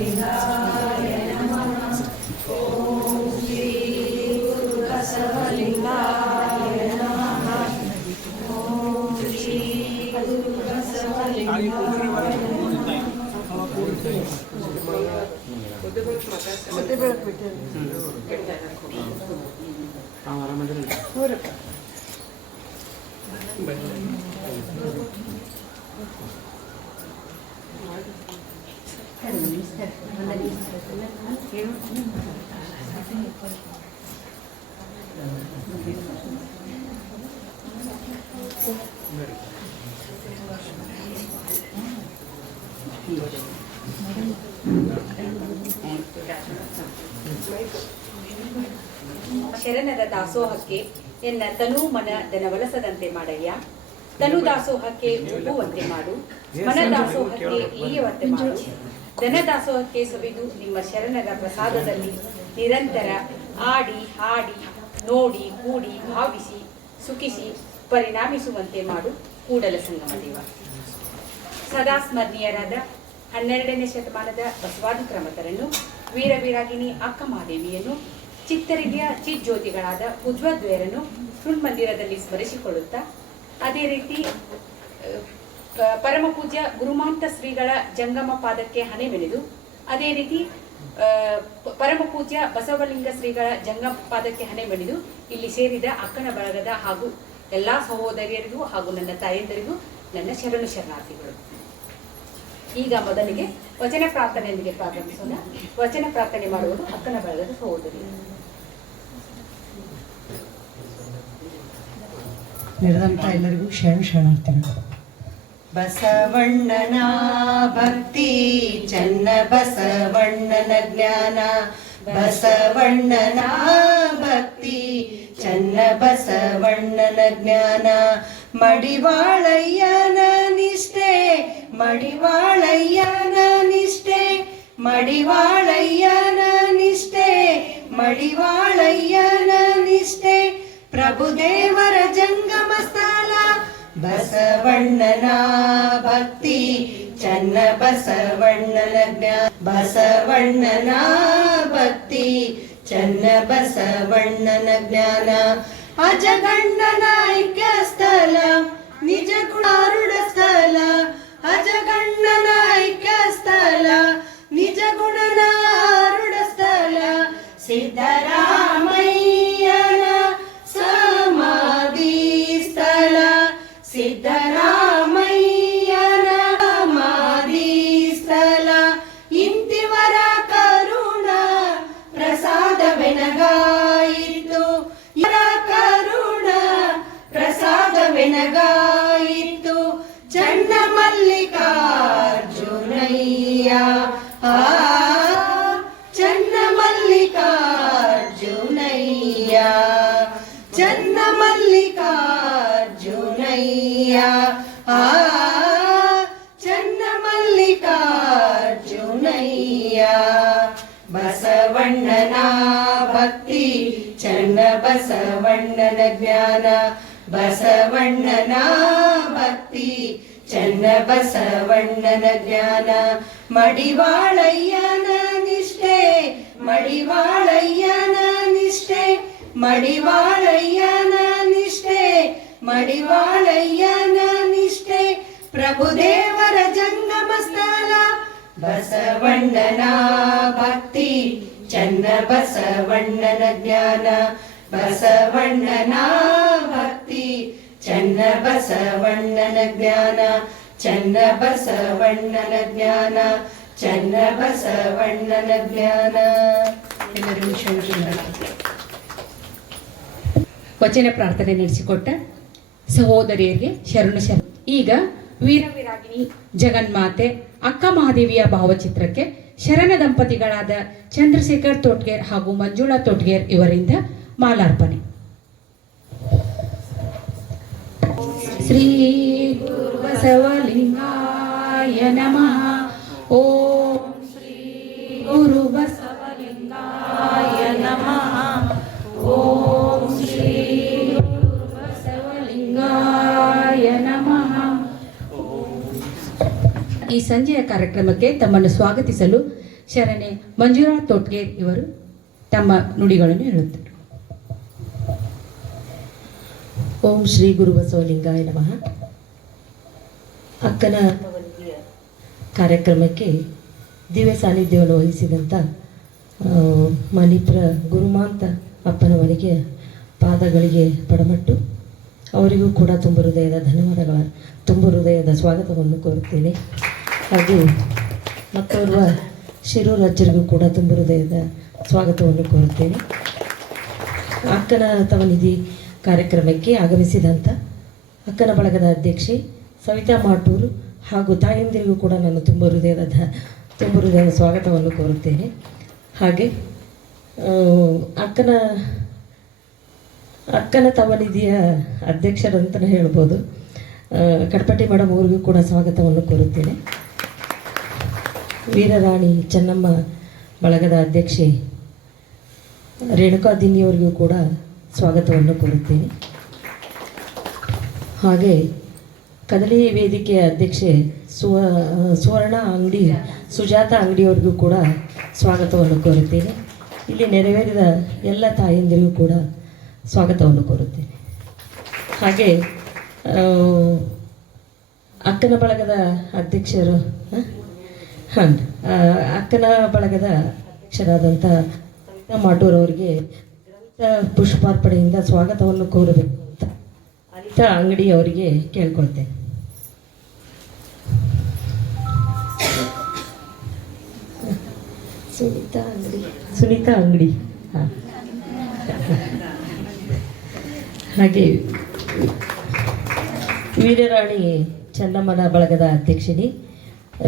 ಬಸವಲಿಂಗಾಯ ನಮಃ. ಓಂ ಶ್ರೀ ಗುರು ಬಸವಲಿಂಗಾಯ ನಮಃ. ಓಂ ಶ್ರೀ ಗುರು ಬಸವಲಿಂಗಾಯ ಶರಣರ ದಾಸೋಹಕ್ಕೆ ಎನ್ನ ತನು ಮನ ದನವಲಸದಂತೆ ಮಾಡಯ್ಯ. ತನು ದಾಸೋಹಕ್ಕೆ ಹೋಗುವಂತೆ ಮಾಡು, ಮನ ದಾಸೋಹಕ್ಕೆ ಈಯುವಂತೆ ಮಾಡು. ದನ ದಾಸೋಹಕ್ಕೆ ಸವಿದು ನಿಮ್ಮ ಶರಣರ ಪ್ರಸಾದದಲ್ಲಿ ನಿರಂತರ ಆಡಿ ಹಾಡಿ ನೋಡಿ ಕೂಡಿ ಭಾವಿಸಿ ಸುಖಿಸಿ ಪರಿಣಾಮಿಸುವಂತೆ ಮಾಡು ಕೂಡಲ ಸಂಗಮ ದೇವ. ಸದಾ ಸ್ಮರಣೀಯರಾದ 12ನೇ ಶತಮಾನದ ಬಸವಾದಿ ಪ್ರಮಥರನ್ನು, ವೀರವೀರಾಗಿನಿ ಅಕ್ಕ ಮಹಾದೇವಿಯನ್ನು, ಚಿತ್ತರಿಗೆಯ ಚಿಜ್ಯೋತಿಗಳಾದ ಉಜ್ವದ್ವಯರನ್ನು ಮಂದಿರದಲ್ಲಿ ಸ್ಮರಿಸಿಕೊಳ್ಳುತ್ತಾ, ಅದೇ ರೀತಿ ಪರಮ ಪೂಜ್ಯ ಗುರುಮಾಂತ ಶ್ರೀಗಳ ಜಂಗಮ ಪಾದಕ್ಕೆ ಹಣೆಮೆನೆದು, ಅದೇ ರೀತಿ ಪರಮ ಪೂಜ್ಯ ಬಸವಲಿಂಗ ಶ್ರೀಗಳ ಜಂಗಮ ಪಾದಕ್ಕೆ ಹಣೆಮೆನೆದು ಇಲ್ಲಿ ಸೇರಿದ ಅಕ್ಕನ ಬಳಗದ ಹಾಗೂ ಎಲ್ಲ ಸಹೋದರಿಯರಿಗೂ ಹಾಗೂ ನನ್ನ ತಾಯಂದರಿಗೂ ನನ್ನ ಶರಣು ಶರಣಾರ್ಥಿಗಳು. ಈಗ ಮೊದಲಿಗೆ ವಚನ ಪ್ರಾರ್ಥನೆಯೊಂದಿಗೆ ಪ್ರಾರಂಭಿಸೋಣ. ವಚನ ಪ್ರಾರ್ಥನೆ ಮಾಡುವುದು ಅಕ್ಕನ ಬಳಗದ ಸಹೋದರಿಯರು. ನೆರೆದಂಥ ಎಲ್ಲರಿಗೂ ಶರಣಾರ್ಥಿಗಳು. ಬಸವಣ್ಣನ ಭಕ್ತಿ ಚನ್ನ ಬಸವಣ್ಣನ ಜ್ಞಾನ, ಬಸವಣ್ಣನ ಭಕ್ತಿ ಚನ್ನ ಬಸವಣ್ಣನ ಜ್ಞಾನ. ಮಡಿವಾಳಯ್ಯನ ನಿಷ್ಠೆ, ಮಡಿವಾಳಯ್ಯನ ನಿಷ್ಠೆ, ಮಡಿವಾಳಯ್ಯನ ನಿಷ್ಠೆ, ಮಡಿವಾಳಯ್ಯನ ನಿಷ್ಠೆ. ಪ್ರಭುದೇವರ ಜಂಗಮ ಸ್ಥಳ ಬಸವಣ್ಣನ ಭಕ್ತಿ ಚನ್ನ ಬಸವಣ್ಣನ ಜ್ಞಾನ, ಬಸವಣ್ಣನ ಭಕ್ತಿ ಚನ್ನ ಬಸವಣ್ಣನ ಜ್ಞಾನ. ಅಜಗಣ್ಣನ ಐಕ್ಯ ಸ್ಥಳ ನಿಜ ಗುಣಾರುಢ ಸ್ಥಳ, ಅಜಗಣ್ಣನ ಐಕ್ಯ ಸ್ಥಳ ನಿಜ ಗುಣನಾರುಢ ಸ್ಥಳ. ಸಿದ್ದರಾಮಯ್ಯನ ಸಮಾಧಿ ಸ್ಥಳ, ಸಿದ್ದರಾಮಯ್ಯನ ಸಮಾಧಿ ಸ್ಥಳ. ಇಂತಿವರ ಕರುಣ ಪ್ರಸಾದವೆನಗಾಯಿತು, ಇವರ ಕರುಣ ಪ್ರಸಾದವೆನಗಾಯಿತು. ಚನ್ನ ಮಲ್ಲಿಕಾರ್ಜುನಯ್ಯ, ಚನ್ನ ಮಲ್ಲಿಕಾರ್ಜುನಯ್ಯ, ಚನ್ನ ಮಲ್ಲಿಕಾರ್ಜುನಯ್ಯ, ಚನ್ನ ಮಲ್ಲಿಕಾರ್ಜುನಯ್ಯ. ಬಸವಣ್ಣನ ಭಕ್ತಿ ಚನ್ನ ಬಸವಣ್ಣನ ಜ್ಞಾನ, ಬಸವಣ್ಣನ ಭಕ್ತಿ ಚನ್ನ ಬಸವಣ್ಣನ ಜ್ಞಾನ. ಮಡಿವಾಳಯ್ಯನ ನಿಷ್ಠೆ, ಮಡಿವಾಳಯ್ಯನ ನಿಷ್ಠೆ, ಮಡಿವಾಳಯ್ಯನ ನಿಷ್ಠೆ, ಮಡಿವಾಳಯ್ಯನ ನಿಷ್ಠೆ. ಪ್ರಭುದೇವರ ಜಂಗಮ ಸ್ಥಳ ಬಸವಣ್ಣನ ಭಕ್ತಿ ಚನ್ನ ಬಸವಣ್ಣನ ಜ್ಞಾನ, ಬಸವಣ್ಣನ ಭಕ್ತಿ ಚನ್ನ ಬಸವಣ್ಣನ ಜ್ಞಾನ, ಚನ್ನ ಬಸವಣ್ಣನ ಜ್ಞಾನ, ಚನ್ನ ಬಸವಣ್ಣನ ಜ್ಞಾನ. ಎಲ್ಲರಿಗೂ ಶರಣಾರ್ಥಿ. ವಚನ ಪ್ರಾರ್ಥನೆ ನಡೆಸಿಕೊಟ್ಟ ಸಹೋದರಿಯರಿಗೆ ಶರಣು ಶರಣ. ಈಗ ವೀರವಿರಾಗಿನಿ ಜಗನ್ಮಾತೆ ಅಕ್ಕ ಮಹಾದೇವಿಯ ಭಾವಚಿತ್ರಕ್ಕೆ ಶರಣ ದಂಪತಿಗಳಾದ ಚಂದ್ರಶೇಖರ್ ತೋಟ್ಗೇರ್ ಹಾಗೂ ಮಂಜುಳಾ ತೋಟ್ಗೇರ್ ಇವರಿಂದ ಮಾಲಾರ್ಪಣೆ. ಶ್ರೀ ಗುರು ಬಸವಲಿಂಗಾಯ ನಮಃ. ಓಂ ಶ್ರೀ ಗುರು ಬಸವಲಿಂಗಾಯ ನಮಃ. ಓಂ ಶ್ರೀ ಗುರು ಬಸವಲಿಂಗಾಯ ನಮಃ. ಈ ಸಂಜೆಯ ಕಾರ್ಯಕ್ರಮಕ್ಕೆ ತಮ್ಮನ್ನು ಸ್ವಾಗತಿಸಲು ಶರಣೆ ಮಂಜುನಾಥ್ ತೋಟ್ಗೇರ್ ಇವರು ತಮ್ಮ ನುಡಿಗಳನ್ನು ಹೇಳುತ್ತಾರೆ. ಓಂ ಶ್ರೀ ಗುರು ಬಸವಲಿಂಗಾಯ ನಮಃ. ಅಕ್ಕನ ಕಾರ್ಯಕ್ರಮಕ್ಕೆ ದಿವ್ಯ ಸಾನ್ನಿಧ್ಯವನ್ನು ವಹಿಸಿದಂಥ ಮಣಿಪುರ ಗುರುಮಾಂತ ಅಪ್ಪನವರಿಗೆ ಪಾದಗಳಿಗೆ ಪಡಮಟ್ಟು ಅವರಿಗೂ ಕೂಡ ತುಂಬ ಹೃದಯದ ಧನ್ಯವಾದಗಳ ತುಂಬ ಹೃದಯದ ಸ್ವಾಗತವನ್ನು ಕೋರುತ್ತೇನೆ. ಹಾಗೂ ಮತ್ತೋರ್ವ ಶಿರೂರು ಅಜ್ಜರಿಗೂ ಕೂಡ ತುಂಬ ಹೃದಯದ ಸ್ವಾಗತವನ್ನು ಕೋರುತ್ತೇನೆ. ಅಕ್ಕನ ತವನಿಧಿ ಕಾರ್ಯಕ್ರಮಕ್ಕೆ ಆಗಮಿಸಿದಂಥ ಅಕ್ಕನ ಬಳಗದ ಅಧ್ಯಕ್ಷೆ ಸವಿತಾ ಮಾಟೂರು ಹಾಗೂ ತಾಯಂದಿರಿಗೂ ಕೂಡ ನಾನು ತುಂಬ ಹೃದಯದ ಸ್ವಾಗತವನ್ನು ಕೋರುತ್ತೇನೆ. ಹಾಗೆ ಅಕ್ಕನ ತವನಿಧಿಯ ಅಧ್ಯಕ್ಷರಂತಲೇ ಹೇಳ್ಬೋದು, ಕಡಪಟ್ಟಿ ಮೇಡಮ್ ಅವ್ರಿಗೂ ಕೂಡ ಸ್ವಾಗತವನ್ನು ಕೋರುತ್ತೇನೆ. ವೀರರಾಣಿ ಚೆನ್ನಮ್ಮ ಬಳಗದ ಅಧ್ಯಕ್ಷೆ ರೇಣುಕಾ ದಿನ್ನಿಯವರಿಗೂ ಕೂಡ ಸ್ವಾಗತವನ್ನು ಕೋರುತ್ತೇನೆ. ಹಾಗೆ ಕದಲಿ ವೇದಿಕೆಯ ಅಧ್ಯಕ್ಷೆ ಸುವರ್ಣ ಅಂಗಡಿ ಸುಜಾತ ಅಂಗಡಿಯವರಿಗೂ ಕೂಡ ಸ್ವಾಗತವನ್ನು ಕೋರುತ್ತೇನೆ. ಇಲ್ಲಿ ನೆರವೇರಿದ ಎಲ್ಲ ತಾಯಂದಿರಿಗೂ ಕೂಡ ಸ್ವಾಗತವನ್ನು ಕೋರುತ್ತೇನೆ. ಹಾಗೆ ಅಕ್ಕನ ಬಳಗದ ಅಧ್ಯಕ್ಷರು ಅಕ್ಕನ ಬಳಗದ ಅಧ್ಯಕ್ಷರಾದಂಥ ಸವಿತಾ ಮಾಟೂರ್ ಅವರಿಗೆ ಗ್ರಂಥ ಪುಷ್ಪಾರ್ಪಣೆಯಿಂದ ಸ್ವಾಗತವನ್ನು ಕೋರಬೇಕು ಅಂತ ಅನಿತಾ ಅಂಗಡಿ ಅವರಿಗೆ ಕೇಳ್ಕೊಳ್ತೇನೆ. ಸುನೀತಾ ಅಂಗಡಿ ಹಾಂ. ಹಾಗೆ ವೀರರಾಣಿ ಚೆನ್ನಮ್ಮನ ಬಳಗದ ಅಧ್ಯಕ್ಷಿನಿ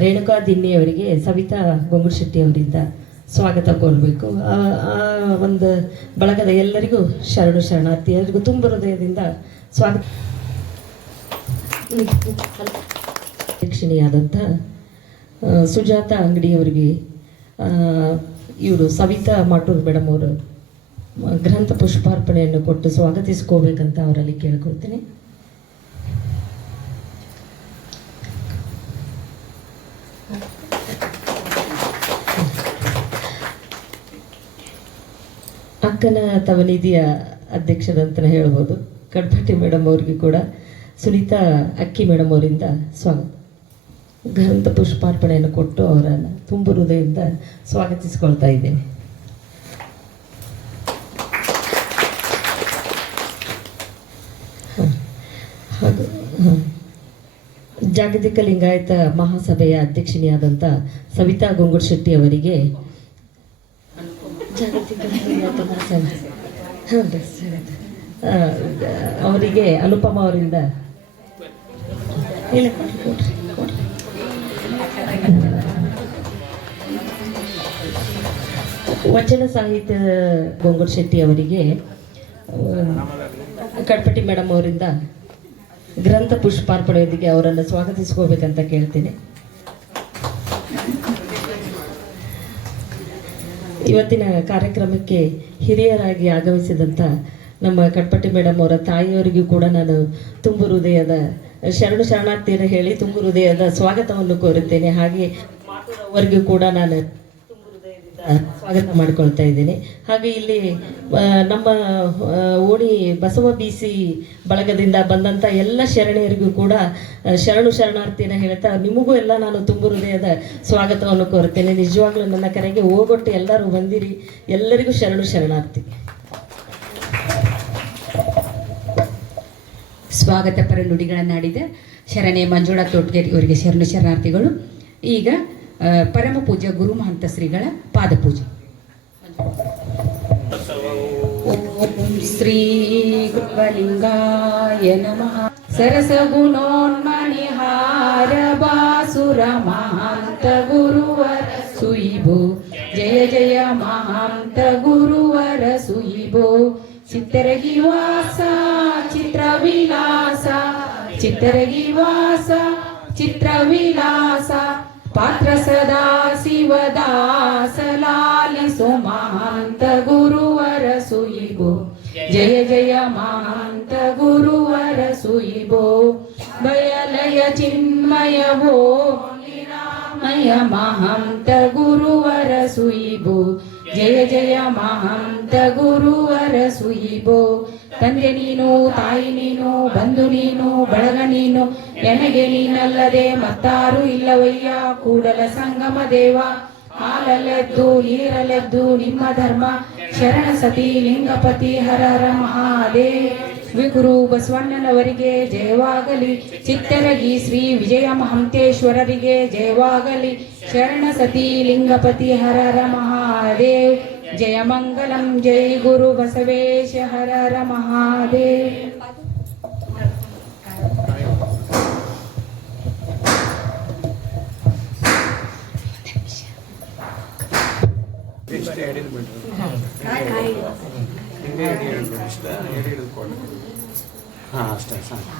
ರೇಣುಕಾ ದಿನ್ನಿಯವರಿಗೆ ಸವಿತಾ ಗೊಂಗುರಶೆಟ್ಟಿ ಅವರಿಂದ ಸ್ವಾಗತ ಕೋರಬೇಕು. ಆ ಒಂದು ಬಳಗದ ಎಲ್ಲರಿಗೂ ಶರಣು ಶರಣಾರ್ಥಿ, ಎಲ್ಲರಿಗೂ ತುಂಬ ಹೃದಯದಿಂದ ಸ್ವಾಗತ. ಅಧ್ಯಕ್ಷಿಣಿಯಾದಂಥ ಸುಜಾತ ಅಂಗಡಿಯವರಿಗೆ ಇವರು ಸವಿತಾ ಮಾಟೂರ್ ಮೇಡಮ್ ಅವರು ಗ್ರಂಥ ಪುಷ್ಪಾರ್ಪಣೆಯನ್ನು ಕೊಟ್ಟು ಸ್ವಾಗತಿಸ್ಕೋಬೇಕಂತ ಅವರಲ್ಲಿ ಕೇಳ್ಕೊಳ್ತೀನಿ. ಅಕ್ಕನ ತವನಿಧಿಯ ಅಧ್ಯಕ್ಷರಂತಲೇ ಹೇಳ್ಬೋದು, ಕಡ್ಪಟ್ಟಿ ಮೇಡಮ್ ಅವ್ರಿಗೂ ಕೂಡ ಸುನೀತಾ ಅಕ್ಕಿ ಮೇಡಮ್ ಅವರಿಂದ ಸ್ವಾಗತ ಗ್ರಂಥ ಪುಷ್ಪಾರ್ಪಣೆಯನ್ನು ಕೊಟ್ಟು ಅವರನ್ನು ತುಂಬ ಹೃದಯದಿಂದ ಸ್ವಾಗತಿಸ್ಕೊಳ್ತಾ ಇದ್ದೇನೆ. ಹಾಗೂ ಜಾಗತಿಕ ಲಿಂಗಾಯತ ಮಹಾಸಭೆಯ ಅಧ್ಯಕ್ಷಿಣಿಯಾದಂಥ ಸವಿತಾ ಗೊಂಗುರಶೆಟ್ಟಿ ಅವರಿಗೆ ಅವರಿಗೆ ಅನುಪಮ ಅವರಿಂದ ವಚನ ಸಾಹಿತ್ಯ ಗೊಂಗುರಶೆಟ್ಟಿ ಅವರಿಗೆ ಕಡ್ಪಟ್ಟಿ ಮೇಡಮ್ ಅವರಿಂದ ಗ್ರಂಥ ಪುಷ್ಪಾರ್ಪಣೆಯೊಂದಿಗೆ ಅವರನ್ನು ಸ್ವಾಗತಿಸ್ಕೋಬೇಕಂತ ಕೇಳ್ತೀನಿ. ಇವತ್ತಿನ ಕಾರ್ಯಕ್ರಮಕ್ಕೆ ಹಿರಿಯರಾಗಿ ಆಗಮಿಸಿದಂಥ ನಮ್ಮ ಕಡ್ಪಟ್ಟಿ ಮೇಡಮ್ ಅವರ ತಾಯಿಯವರಿಗೂ ಕೂಡ ನಾನು ತುಂಬ ಹೃದಯದ ಶರಣು ಶರಣಾರ್ಥಿಯನ್ನು ಹೇಳಿ ತುಂಬ ಹೃದಯದ ಸ್ವಾಗತವನ್ನು ಕೋರುತ್ತೇನೆ. ಹಾಗೆ ಅವರಿಗೂ ಕೂಡ ನಾನು ತುಂಬ ಹೃದಯದಿಂದ ಸ್ವಾಗತ ಮಾಡಿಕೊಳ್ತಾ ಇದ್ದೇನೆ. ಹಾಗೆ ಇಲ್ಲಿ ನಮ್ಮ ಓಣಿ ಬಸವ ಬಿಸಿ ಬಳಗದಿಂದ ಬಂದಂಥ ಎಲ್ಲ ಶರಣೆಯರಿಗೂ ಕೂಡ ಶರಣು ಶರಣಾರ್ಥಿಯನ್ನು ಹೇಳ್ತಾ ನಿಮಗೂ ಎಲ್ಲ ನಾನು ತುಂಬ ಹೃದಯದ ಸ್ವಾಗತವನ್ನು ಕೋರುತ್ತೇನೆ. ನಿಜವಾಗ್ಲೂ ನನ್ನ ಕರೆಗೆ ಹೋಗೊಟ್ಟು ಎಲ್ಲರೂ ಬಂದಿರಿ, ಎಲ್ಲರಿಗೂ ಶರಣು ಶರಣಾರ್ಥಿ. ಸ್ವಾಗತ ಪರ ನುಡಿಗಳನ್ನಾಡಿದ ಶರಣೆ ಮಂಜುಳಾ ತೋಟ್ಗೇರಿ ಇವರಿಗೆ ಶರಣು ಶರಣಾರ್ಥಿಗಳು. ಈಗ ಪರಮ ಪೂಜ್ಯ ಗುರು ಮಹಂತ ಶ್ರೀಗಳ ಪಾದಪೂಜೆ. ಶ್ರೀ ಗುರುಲಿಂಗಾಯ ನಮಃ. ಸರಸಗುಣೋನ್ಮಣಿಹಾರ ಬಾಸುರ ಮಹಾಂತ ಗುರುವರ ಸುಯಿಬೋ. ಜಯ ಜಯ ಮಹಾಂತ ಗುರುವರ ಸುಯಿಬೋ. ಚಿತ್ತರಗಿ ವಾಸ ಚಿತ್ರವಿಲಾಸ, ಚಿತ್ತರಗಿ ವಾಸ ಚಿತ್ರವಿಲಾಸ. ಪಾತ್ರ ಸದಾ ಶಿವದಾಸ ಲಾಲಿಸೋ ಮಹಾಂತ ಗುರುವರ ಸುಯಿಬೋ. ಜಯ ಜಯ ಮಹಾಂತ ಗುರುವರ ಸುಯಿಬೋ. ಬಯಲಯ ಚಿನ್ಮಯವೋ ನಿರಾಮಯ ಮಹಾಂತ ಗುರುವರ ಸುಯಿಬೋ ಜಯ ಜಯ ಮಹಾಂತ ಗುರುವರ ಸುಯಿಬೋ. ತಂದೆ ನೀನು, ತಾಯಿ ನೀನು, ಬಂಧು ನೀನು, ಬಳಗ ನೀನು, ನನಗೆ ನೀನಲ್ಲದೆ ಮತ್ತಾರು ಇಲ್ಲವಯ್ಯ. ಕೂಡಲ ಸಂಗಮ ದೇವ, ಹಾಲಲೆದ್ದು ನೀರಲೆದ್ದು ನಿಮ್ಮ ಧರ್ಮ, ಶರಣ ಸತಿ ಲಿಂಗಪತಿ ಹರ ಹರ ಮಹಾದೇವ್. ವಿಗುರು ಬಸವಣ್ಣನವರಿಗೆ ಜಯವಾಗಲಿ, ಚಿತ್ತರಗಿ ಶ್ರೀ ವಿಜಯ ಮಹಂತೇಶ್ವರರಿಗೆ ಜಯವಾಗಲಿ. ಶರಣ ಸತಿ ಲಿಂಗಪತಿ ಹರ ಹರ ಮಹಾದೇವ್. ಜಯ ಮಂಗಲಂ, ಜೈ ಗುರು ಬಸವೇಶ ಹರ ಹರ ಮಹಾದೇವ್. ಹಾಂ ಅಷ್ಟೇ ಸಾಕು.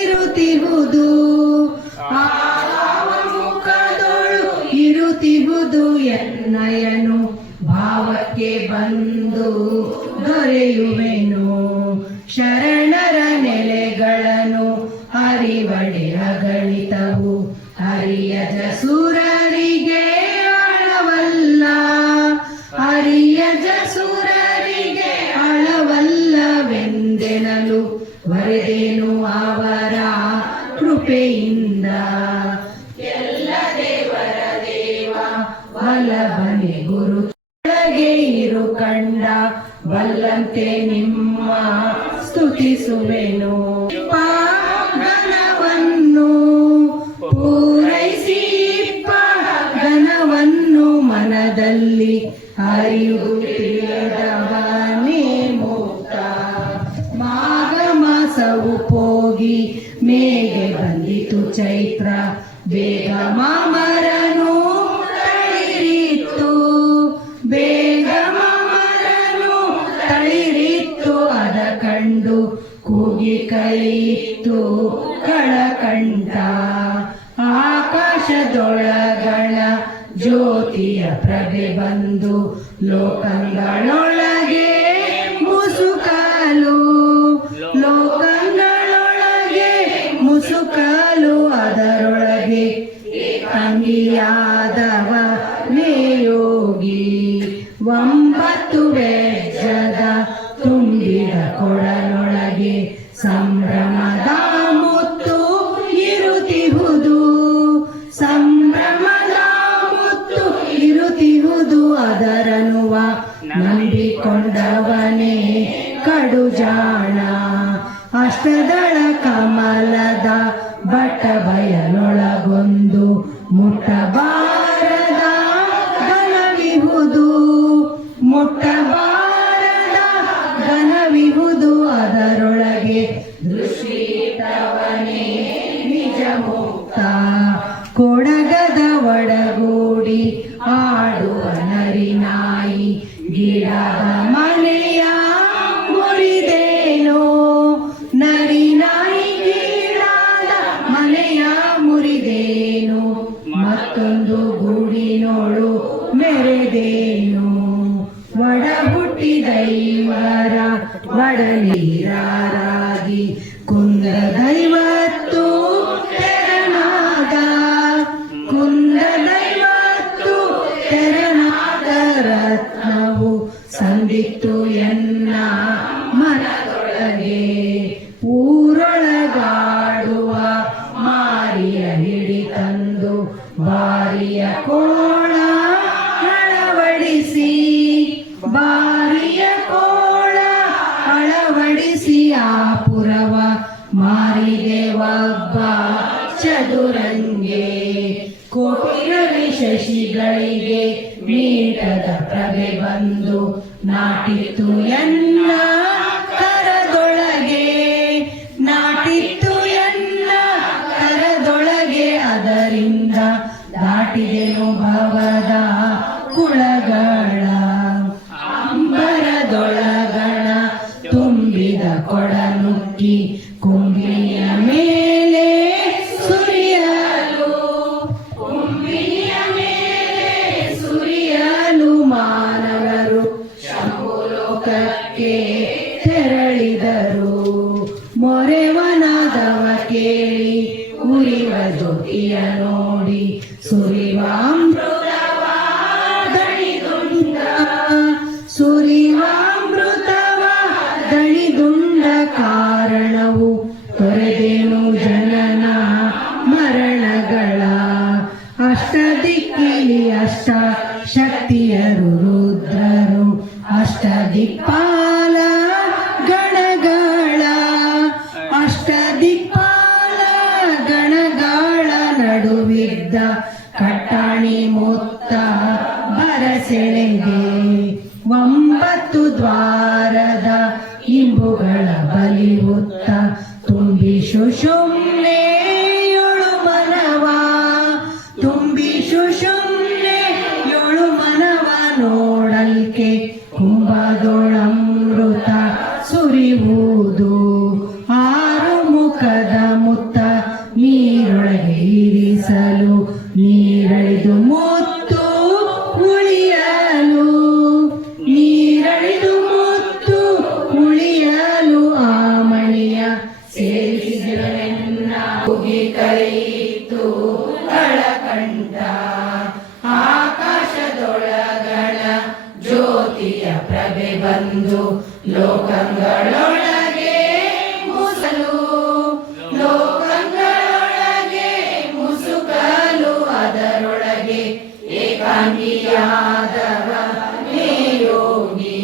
ಇರುತ್ತಿಹುದು ಮುಖದೊಳು ಇರುತ್ತಿಹುದು ಎನ್ನಯನು, ಭಾವಕ್ಕೆ ಬಂದು ದೊರೆಯುವೆನು. ಶರಣರ ನೆಲೆಗಳನ್ನು ಹರಿವಡೆ ಅಗಳಿತವು, ಹರಿಯದ ಸುರರಿಗೆ ಅಳವಲ್ಲ, ಹರಿಯದ ಸುರರಿಗೆ ಅಳವಲ್ಲವೆಂದೆನಲು ವರೆದೇನು ಅವರ ಕೃಪೆಯಿಂದ. ಎಲ್ಲ ದೇವರ ದೇವ ಬಲಬನೆ ಗುರು ಒಳಗೆ ಇರು ಕಂಡ, ಬಲ್ಲಂತೆ ನಿಮ್ಮ ಸ್ತುತಿಸುವೆನು. ಘನವನ್ನು ಪೂರೈಸಿ ಘನವನ್ನು ಮನದಲ್ಲಿ ಅರಿಯುತ್ತಿಲ್ಲದವನೇ ಮುಕ್ತ. ಮಾಘ ಮಾಸವು ಹೋಗಿ ಮೇಗೆ ಬಂದಿತು ಚೈತ್ರ, ಬೇಗ ಮಾಮರನು ತಳಿರಿತ್ತು, ಬೇಗ ಮಾಮರನು ತಳಿರಿತ್ತು. ಅದ ಕಂಡು ಕೂಗಿ ಕೈಯಿತ್ತು ಕಳಕಂಠ, ಆಕಾಶದೊಳಗಣ ಜ್ಯೋತಿಯ ಪ್ರಭೆ ಬಂದು ಲೋಕಗಳೊಳಗೆ ಮುಸುಕಾಲು, ಲೋಕಗಳೊಳಗೆ ಮುಸುಕಾಲು. ಅದರೊಳಗೆ ಅಂಗಿಯಾದವ ಯೋಗಿ, 9 ವೆಜ್ಜದ ತುಂಬಿದ ಕೊಡಲೊಳಗೆ ಸಂಭ್ರಮದ ಮುತ್ತು ಇರುತ್ತಿಹುದು, ಸಂಭ್ರಮದ ಮುತ್ತು ಇರುತ್ತಿಹುದು. ಅದರನುವ ನಂಬಿಕೊಂಡವನೇ ಕಡುಜಾಣ, ಅಷ್ಟದಳ ಕಮಲದ ಬಟ್ಟ ಬಯಲೊಳಗೊಂದು ಮುಟ್ಟಬಾರದ ಘನವಿಹುದು, ಮುಟ್ಟಬಾರದ ಘನವಿಹುದು. ಅದರೊಳಗೆ ದೃಷ್ಟಿತವನೇ ನಿಜ ಮುಕ್ತ, ಕೊಡಗದ ಒಡಗೂಡಿ ಆಡುವ ನರಿನಾಯಿ, ಗಿಡದ ಮನೆಯ ಮುರಿದೇನೋ, ನರಿನಾಯಿ ಗಿಡದ ಮನೆಯ ಮುರಿದೇನು, ಮತ್ತೊಂದು ಗೂಡಿನೋಳು ಮೆರೆದೇನು. ಒಡ ಹುಟ್ಟಿದೈವರ ಒಡನೀರಾಗಿ ಕುಂದ ದೈವತ್ತು ತೆರನಾದ, ಕುಂದ ದೈವತ್ತು ತೆರನಾದ. ರತ್ನವು ಸಂದಿತ್ತು ಎನ್ನ ಮನದೊಳಗೆ, ಊರೊಳಗಾಡುವ ಮಾರಿಯ ಹಿಡಿ ತಂದು ಬಾರಿಯ ಕೋಳ ಅಳವಡಿಸಿ, ಬಾರಿಯ ಕೋಳ ಅಳವಡಿಸಿ. ಆ ಪುರವ ಮಾರಿಗೆ ಒಬ್ಬ ಚದುರಂಗೆ, ಕೋಟಿರವಿ ಶಶಿಗಳಿಗೆ ಮೀಟದ ಪ್ರಭೆ ಬಂದು ನಾಟಿತ್ತು ಎನ್ನ ಕರದೊಳಗೆ, ನಾಟಿತ್ತು ಎನ್ನ ಕರದೊಳಗೆ. ಅದರಿಂದ ದಾಟಿದೆನು ಭವದ ಕುಳಗಳ, ಅಂಬರದೊಳಗಣ ತುಂಬಿದ ಕೊಡ ನುಗ್ಗಿ ಕುಂಬಿನಿಯ ಮೇಲೆ ಸುರಿಯಲು, ಕುಂಬಿನಿಯ ಮೇಲೆ ಸುರಿಯಲು. ಮಾನವ ಜ್ಯೋತಿಯ ನೋಡಿ ಸುರಿವಾಮೃತವ ದಣಿದುಂಡ ಸುರಿವಾಮೃತವ ದಣಿದುಂಡ ಕಾರಣವು ತೊರೆದೇನು ಜನನ ಮರಣಗಳ ಅಷ್ಟ ದಿಕ್ಕಿಲಿ ಅಷ್ಟ ಶಕ್ತಿಯರು ರುದ್ರರು ಅಷ್ಟ ದಿಕ್ಪಾಲ ಗಣಗಳ ಅಷ್ಟ ದಿಕ್ಪಾಲ ಗಣಗಳ ನಡುವಿದ್ದ ಕಟ್ಟಾಣಿ ಮೊತ್ತ ಬರಸೆಳೆಗೆ 9 ದ್ವಾರದ ಇಂಬುಗಳ ಬಲಿಯುತ್ತ ತುಂಬಿ ಶುಶುಮ್ನೆ ಏಳು ಮನವ ತುಂಬಿ ಶುಶುಮ್ನೆ ಏಳು ಮನವ ನೋಡಲ್ಕೆ ಕುಂಭದೊಳಮೃತ ಸುರಿಯುವುದು 6 ಮುಖದ ಮುತ್ತ ನೀರೊಳಗೆ ಇರಿಸಲು ನೀರಳಿದು ಮುತ್ತು ಉಳಿಯಲು ನೀರಳಿದು ಮುತ್ತು ಉಳಿಯಲು ಆ ಮಣಿಯ ಸೇರಿಸಿದರೆನ್ನ ಹೋಗಿ ಕರೆಯಿತು ಕಳಕಂಠ ಆಕಾಶದೊಳಗಣ ಜ್ಯೋತಿಯ ಪ್ರಭೆ ಬಂದು ಲೋಕಗಳೊಳಗೆ ಮುಸಲು ಲೋಕಗಳೊಳಗೆ ಮುಸುಕಲು ಅದರೊಳಗೆ ಏಕಾಂಗಿಯಾದವ ಯೋಗಿ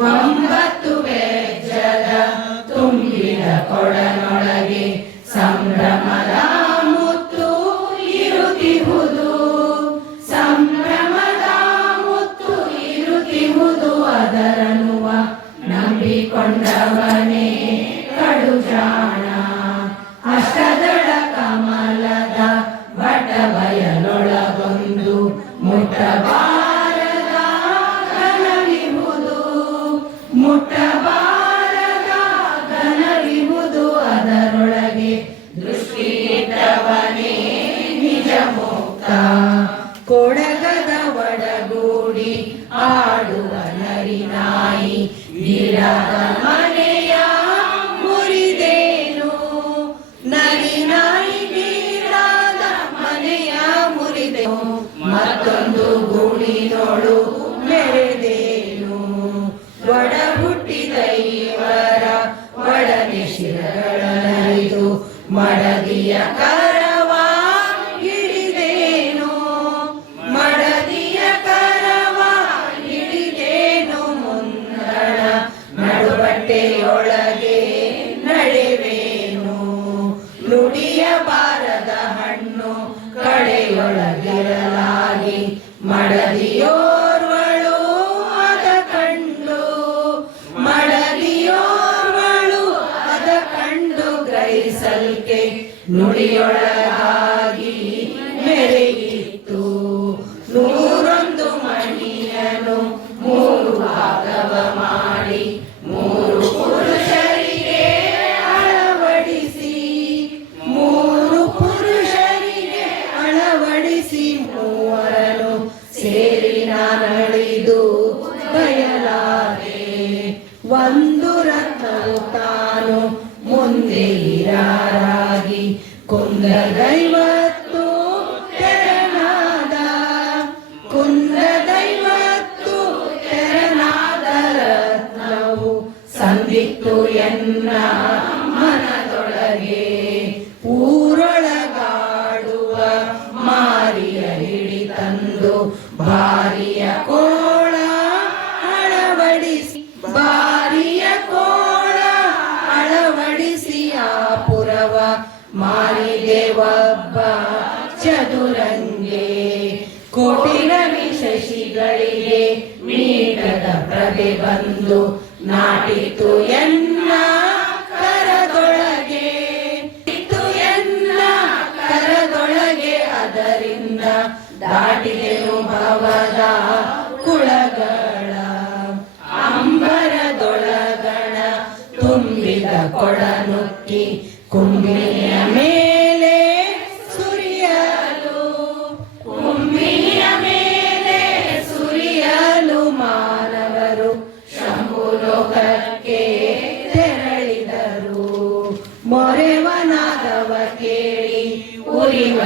9 ವೆಜ್ಜದ ತುಂಬಿದ ಕೊಡನೊಳಗೆ ಸಂಭ್ರಮದ ಮುತ್ತು ಇರುತ್ತಿಹುದು ಸಂಭ್ರಮದ ಮುತ್ತು ಇರುತ್ತಿಹುದು ಅದರನುವ ನಂಬಿಕೊಂಡವನೇ ಕಡುಜಾಣ ಅಷ್ಟದಳ ಕಮಲದ ಬಟ ಬಯಲೊಳಗೊಂದು ಮುಟ್ಟಬಾರದ ಘನವಿಹುದು ಮುಟ್ಟಬಾರದ ಘನವಿಹುದು ಅದರೊಳಗೆ ದೃಷ್ಟಿಯಿಟ್ಟವನೇ ನಿಜ ಮುಕ್ತ ಕೊಡಗದ ಒಡಗೂಡಿ ಆಡುವ ನರಿನಾಯಿ ಗಿಡದ ಮನೆಯ ಮುರಿದೇನು ನರಿನಾಯಿ ಗಿಡದ ಮನೆಯ ಮುರಿದೆನು ಮತ್ತೊಂದು ಗೂಡಿನೋಳು ಮೆರೆದೇನು ಒಡ ಹುಟ್ಟಿದ ಇವರ ಒಡನೆ ಶಿರಗಳರಿದು ಮಡದಿಯ ಕರವ ಹಿಡಿದೇನು ಮಡದಿಯ ಕರವ ಹಿಡಿದೇನು ಮುಂದಣ ನಡುಬಟ್ಟೆಯೊಳಗೆ ನಡೆವೇನು ನುಡಿಯಬಾರದ ಹಣ್ಣು ಕಡೆಯೊಳಗಿರಲಾಗಿ ಮಡದಿಯೋರ್ವಳು ಅದ ಕಂಡು ಮಡದಿಯೋರ್ವಳು ಅದ ಕಂಡು ಗ್ರಹಿಸಲ್ಕೆ ನುಡಿಯೊಳಗಾಗಿ ಮೆರೆಯಿತು 101 ಮಣಿಯನು 3 ಭಾಗವ ಮಾಡಿ 3 ಪುರುಷರಿಗೆ ಅಳವಡಿಸಿ 3 ಪುರುಷರಿಗೆ ಅಳವಡಿಸಿ 3 ಸೇರಿ ನಾನಳಿದು ಬಯಲಾದೆ ಒಂದು ರತ್ನವು ತಾನು ಮುಂದೆ ಇರಾರಾಗಿ ಕುಂದದೈವತ್ತು ತೆರನಾದ ಕುಂದದೈವತ್ತು ತೆರನಾದ ರತ್ನವು ಸಂದಿತ್ತು ಎನ್ನ ಮನದೊಳಗೆ ಊರೊಳಗಾಡುವ ಮಾರಿಯ ಹಿಡಿ ತಂದು ಬಾರಿಯ ಕೋಳ ಅಳವಡಿಸಿ ಬಾರಿಯ ಕೋಳ ಅಳವಡಿಸಿ ಆ ಪುರವ ಮಾರಿದೇವಬ್ಬ ಚದುರಂಗೆ ಕೋಟಿ ರವಿ ಶಶಿಗಳಿಗೆ ಮೀಟದ ಪ್ರಭೆ ಬಂದು ನಾಟಿತು ಎನ್ನ ಕರದೊಳಗೆ ಇತ್ತು ಎನ್ನ ಕರದೊಳಗೆ ಅದರಿಂದ ದಾಟಿದೆನು ಭವದ ಕುಳಗಳ ಅಂಬರದೊಳಗಣ ತುಂಬಿದ ಕೊಡನುಕ್ಕಿ ಕುಂಬಿಯ ಮೇಲೆ ಸುರಿಯಲು ಕುಂಬಿಯ ಮೇಲೆ ಸುರಿಯಲು ಮಾನವರು ಶಂಭುಲೋಕಕ್ಕೆ ತೆರಳಿದರು ಮೊರೆವನಾದವ ಕೇಳಿ ಉರಿವ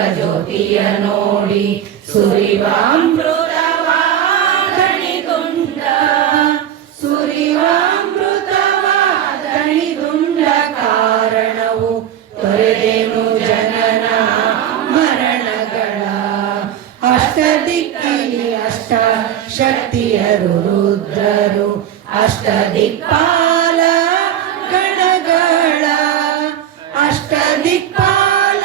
ಶಕ್ತಿಯ ನೋಡಿ ಸುರಿವಾಮೃತವ ದಣಿದುಂಡ ಸುರಿವಾಮೃತವ ದಣಿದುಂಡ ಕಾರಣವು ತೊರೆದೇನು ಜನನ ಮರಣಗಳ ಅಷ್ಟದಿಕ್ಕಲಿ ಅಷ್ಟ ಶಕ್ತಿಯರು ರುದ್ರರು ಅಷ್ಟದಿಕ್ಪಾಲ ಗಣಗಳ ಅಷ್ಟದಿಕ್ಪಾಲ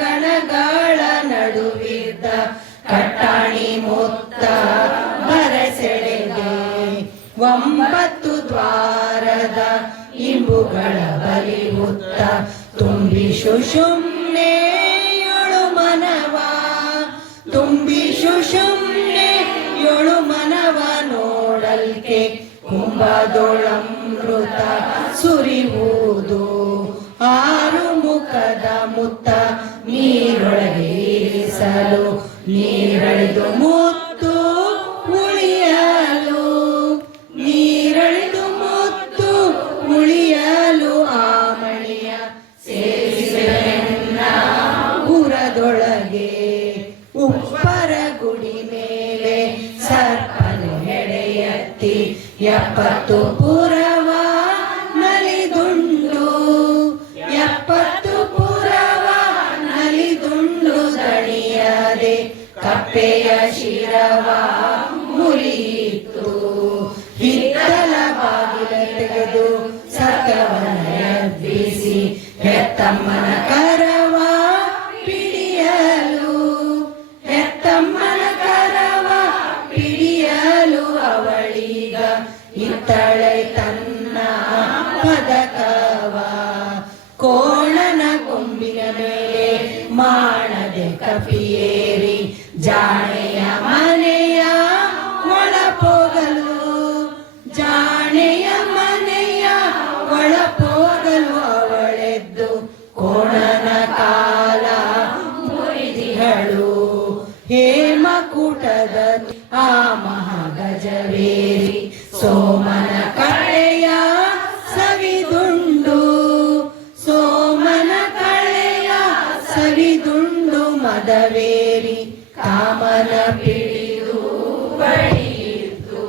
ಗಣಗಳ ನಡುವಿದ್ದ ಕಟ್ಟಾಣಿ ಮೊತ್ತ ಬರಸೆಳೆದೆ 9 ದ್ವಾರದ ಇಂಬುಗಳ ಬಲಿ ಹುತ್ತ ತುಂಬಿ ಶುಶುಮ್ನೆಯೊಳು ಮನವ ತುಂಬಿ ಶುಶುಮ್ನೆಯೊಳು ಮನವ ನೋಡಲ್ಕೆ ಕುಂಭದೊಳಮೃತ ಸುರಿಯುವುದು 6 ಮುಖದ ಮುತ್ತ ನೀರೊಳಗೆ ಇರಿಸಲು ನೀರಳಿದು ಮುತ್ತು ಉಳಿಯಲು ನೀರಳಿದು ಮುತ್ತು ಉಳಿಯಲು ಆಮಣಿಯ ಸೇರಿಸಿದೆನ್ನ ಪುರದೊಳಗೆ ಉಪ್ಪರ ಗುಡಿ ಮೇಲೆ ಸರ್ಪನು ಹೆಡೆಯತ್ತಿ 70 ಪುರವ ನಲಿದುಂಡು 70 ಪುರವ ನಲಿದುಂಡು ದಣಿಯದೆ ಕಪ್ಪೆಯ ಶಿರವ ಮುರಿಯಿತು ಹಿತ್ತಲ ಬಾಗಿಲ ತೆಗೆದು ಸತ್ಯವನ ಎಬ್ಬಿಸಿ ಹೆತ್ತಮ್ಮನ ಕರವ ಪಿಡಿಯಲು ಹೆತ್ತಮ್ಮನ ಕರವ ಪಿಡಿಯಲು ಅವಳೀಗ ಇತ್ತಳೆ ತನ್ನ ಪದಕವ ಕೋಣನ ಕೊಂಬಿನ ಮೇಲೆ ಮಾಡದೆ ಕಪಿಯೇರಿ ಜಾಣೆಯ ಮನೆಯ ಒಳಪೋಗಲು ಜಾಣೆಯ ಮನೆಯ ಒಳಪೋಗಲು ಅವಳೆದ್ದು ಕೋಣನ ಕಾಲ ಮುರಿದಿಹಳು ಹೇಮಕೂಟದ ಆ ಮಹಾಗಜವೇರಿ ಸೋಮನ ಕಳೆಯ ಸವಿದುಂಡು ಸೋಮನ ಕಳೆಯ ಸವಿದುಂಡು ಮದವೇರಿ ಕಾಮನ ಪಿಡಿದು ಬಡಿಯಿತು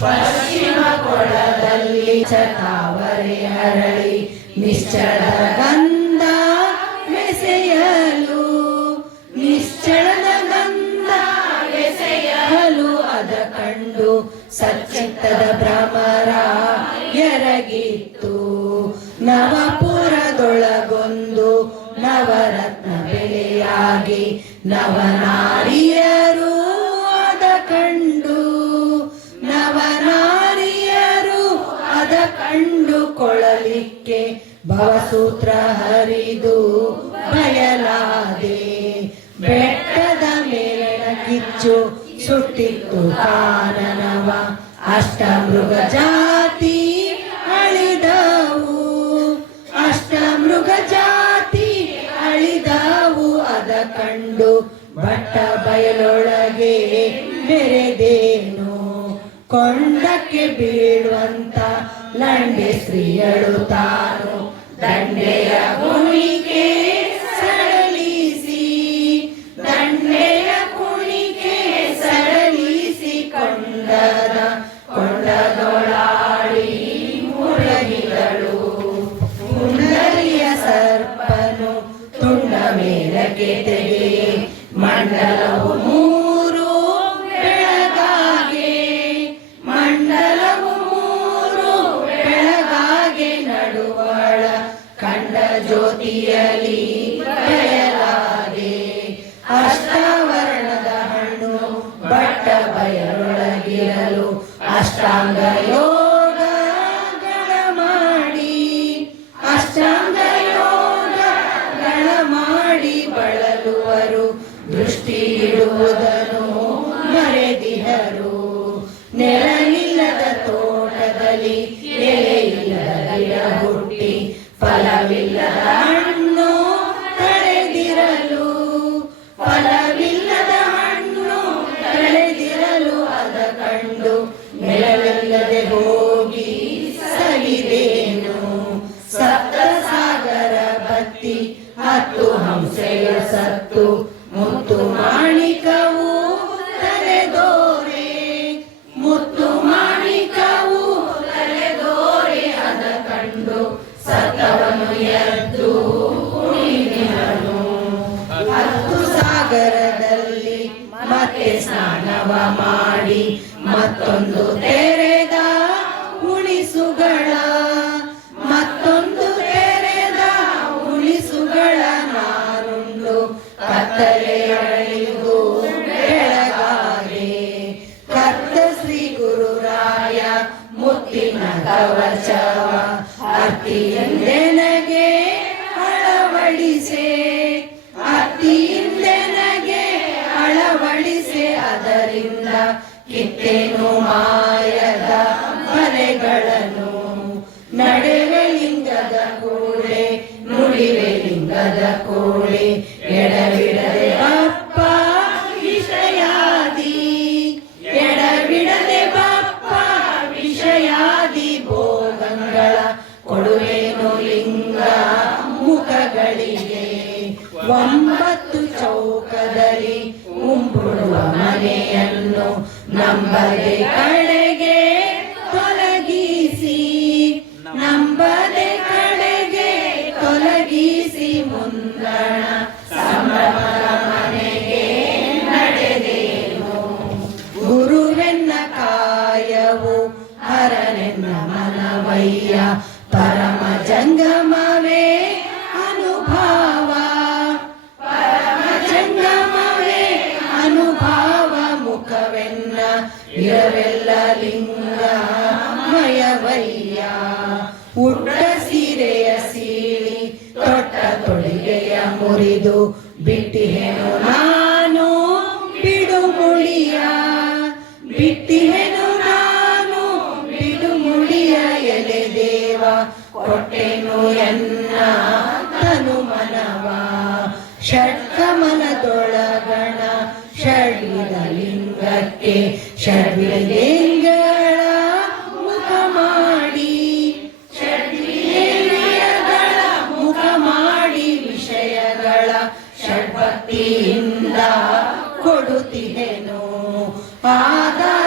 ಪಶ್ಚಿಮ ಕೊಳದಲ್ಲಿ ಚತಾವರೆ ಅರಳಿ ನಿಶ್ಚಳದ ಗಂಧ ಬೆಸೆಯಲು ನಿಶ್ಚಳದ ಗಂಧ ಬೆಸೆಯಲು ಅದ ಕಂಡು ಸಚ್ಚಿತ್ತದ ಭ್ರಮರ ಎರಗಿತ್ತು ನವಪುರದೊಳಗೊಂದು ನವರತ್ನ ಬೆಲೆಯಾಗಿ ನವನಾರಿಯರು ಅದ ಕಂಡು ನವನಾರಿಯರು ಅದ ಕಂಡು ಕೊಳಲಿಕ್ಕೆ ಭವಸೂತ್ರ ಹರಿದು ಬಯಲಾದೆ ಬೆಟ್ಟದ ಮೇಲಿನ ಕಿಚ್ಚು ಸುಟ್ಟಿತ್ತು ಕಾನನವ ಅಷ್ಟಮೃಗ ಜಾತಿ ಅಳಿದವು ಅಷ್ಟಮೃಗ ಜಾತಿ ಅಳಿದವು ಅದ ಕಂಡು ಬಟ್ಟ ಬಯಲೊಳಗೆ ಬೆರೆದೇನು ಕೊಂಡಕ್ಕೆ ಬೀಳುವಂತ ಲಂಡೆ ಸ್ತ್ರೀಯಳು ತಾನು ದಂಡೆಯ ಕುಣಿಕೆ ಸಡಲಿಸಿ ದಂಡೆಯ ಕುಣಿಕೆ ಸಡಲಿಸಿ ಕೊಂಡದೊಳಾಡಿ ಮುಳಗಿದಳು ಕುಂಡಲಿಯ ಸರ್ಪನು ತುಂಡ ಮೇಲಕ್ಕೆ ತೆಗೆ ಮಂಡಲವು 3 ಬೆಳಗಾಗೆ ಮಂಡಲವು 3 ಬೆಳಗಾಗೆ ನಡುವಳ ಕಂಡ ಜ್ಯೋತಿಯಲಿ ಬಯಲಾದೆ ಅಷ್ಟವರ್ಣದ ಹಣ್ಣು ಬಟ್ಟ ಬಯಲೊಳಗಿರಲು ಅಷ್ಟಾಂಗ ಯೋಗಗಳ ಮಾಡಿ ಅಷ್ಟಾಂಗ ಯೋಗಗಳ ಮಾಡಿ ಬಳಲುವರು ದೃಷ್ಟಿ ಇಡುವುದನ್ನು ಮರೆದಿಹರು ನೆರಳಿಲ್ಲದ ತೋಟದಲ್ಲಿ ಎಲೆಯಿಲ್ಲದ ಗಿಡ ಹುಟ್ಟಿ ಫಲವಿಲ್ಲದ ಹಣ್ಣು ತಳೆದಿರಲು ಫಲವಿಲ್ಲದ ಹಣ್ಣು ತಳೆದಿರಲು ಅದ ಕಂಡು ನೆಲವಿಲ್ಲದೆ ಮತ್ತೊಂದು ತೆರೆದ ಉಳಿಸುಗಳ ಮತ್ತೊಂದು ತೆರೆದ ಉಳಿಸುಗಳ ನಾನುಂಡು ಕತ್ತಲೆಯಳಿದು ಬೆಳಗಾರೆ ಕರ್ತ ಶ್ರೀ ಗುರುರಾಯ ಮುತ್ತಿನ ಕವಚವ ಅತ್ತಿಯಿಂದೆನಗೆ ಅಳವಡಿಸೆ ಅತ್ತಿಯಿಂದೆನಗೆ ಅಳವಡಿಸೆ ಅದರಿಂದ ಕಿತ್ತೇನು ಮಾಯದ ಬರೆಗಳನ್ನು ನಡೆವೆ ಲಿಂಗದ ಕೂಡೆ ನುಡಿವೆ ಲಿಂಗದ ಕೂಡೆ ಎಡವಿಡದೆ ಬಪ್ಪ ವಿಷಯಾದಿ ಎಡವಿಡದೆ ಬಪ್ಪ ವಿಷಯಾದಿ ಭೋಗಗಳ ಕೊಡುವೇನು ಲಿಂಗ ಮುಖಗಳಿಗೆ 9 ಚೌಕದಲ್ಲಿ ಉಂಬುಡುವ ಮನೆಯನ್ನು ನಂಬದೆ ಕಡೆಗೆ ತೊಲಗಿಸಿ ನಂಬದೆ ಕಡೆಗೆ ತೊಲಗಿಸಿ ಮುಂದಣ ಸಂಭ್ರಮದ ಮನೆಗೆ ನಡೆದೇನು ಗುರುವೆನ್ನ ಕಾಯವು ಹರನೆನ್ನ ಮನವಯ್ಯ ಪರಮ ಜಂಗಮವೇ ಅನುಭವ ಪರಮ ಜಂಗಮವೇ ಅನುಭವ ಮುಖವೆನ್ನ ಇರವೆಲ್ಲ ಲಿಂಗ ಮಯವಯ್ಯ ಉಟ್ಟ ಸೀರೆಯ ಸೀಳಿ ತೊಟ್ಟ ತೊಡಿಗೆಯ ಮುರಿದು ಬಿಟ್ಟಿಹೆನು ನಾನು ಬಿಡುಮುಳಿಯ ಬಿಟ್ಟಿಹೆನು ನಾನು ಬಿಡುಮುಳಿಯ ಎಲೆ ದೇವ ಕೊಟ್ಟೆನು ಎನ್ನ ತನು ಮನವ ಷಟ್ಕಮಲದೊಳಗಣ ಷಡ್ವಿಧ ಲಿಂಗಕ್ಕೆ ಷಡ್ವಿಧ ಲಿಂಗಗಳ ಮುಖ ಮಾಡಿ ಷಡ್ವಿಧಗಳ ಮುಖ ಮಾಡಿ ವಿಷಯಗಳ ಷಡ್ಭಕ್ತಿಯಿಂದ ಕೊಡುತ್ತಿದೆನು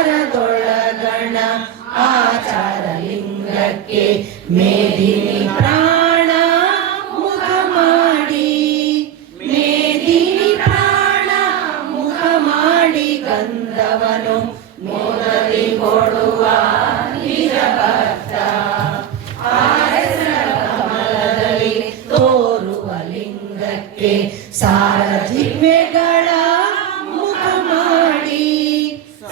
ಆಧಾರದೊಳಗಣ ಆಚಾರ ಲಿಂಗಕ್ಕೆ ಮೇದಿನಿ ಪ್ರಾಣ ಮುಖ ಮಾಡಿ ಮೇದಿನಿ ಪ್ರಾಣ ಮುಖ ಮಾಡಿ ಗಂಧವನು ಮೋದಲಿ ಕೊಡುವ ನಿಜ ಭಕ್ತ ಕಮಲದಲ್ಲಿ ತೋರುವ ಲಿಂಗಕ್ಕೆ ಸಾರ ಜಿಹ್ವೆಗಳ ಮುಖ ಮಾಡಿ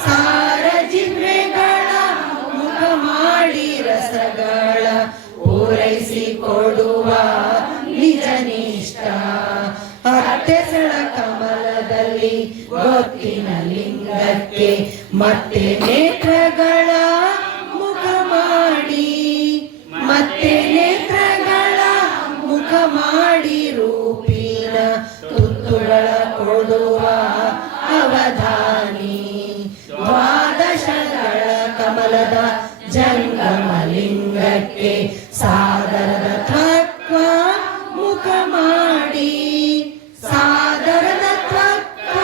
ಸಾರ ಜಿಹ್ವೆಗಳ ಮುಖ ಮಾಡಿ ರಸಗಳ ಪೂರೈಸಿ ಕೊಡುವ ನಿಜ ನಿಷ್ಠ ಅತ್ತೆಸಳ ಕಮಲದಲ್ಲಿ ಗೊತ್ತಿನ ಲಿಂಗಕ್ಕೆ ಮತ್ತೆ ನೇತ್ರಗಳ ಮುಖ ಮಾಡಿ ಮತ್ತೆ ನೇತ್ರಗಳ ಮುಖ ಮಾಡಿ ರೂಪಿನ ತುತ್ತುಗಳ ಕೊಡುವ ಅವಧಾನಿ ದ್ವಾದಶಗಳ ಕಮಲದ ಜಂಗಮ ಲಿಂಗಕ್ಕೆ ಸಾದರದ ತತ್ವ ಮುಖ ಮಾಡಿ ಸಾದರದ ತತ್ವ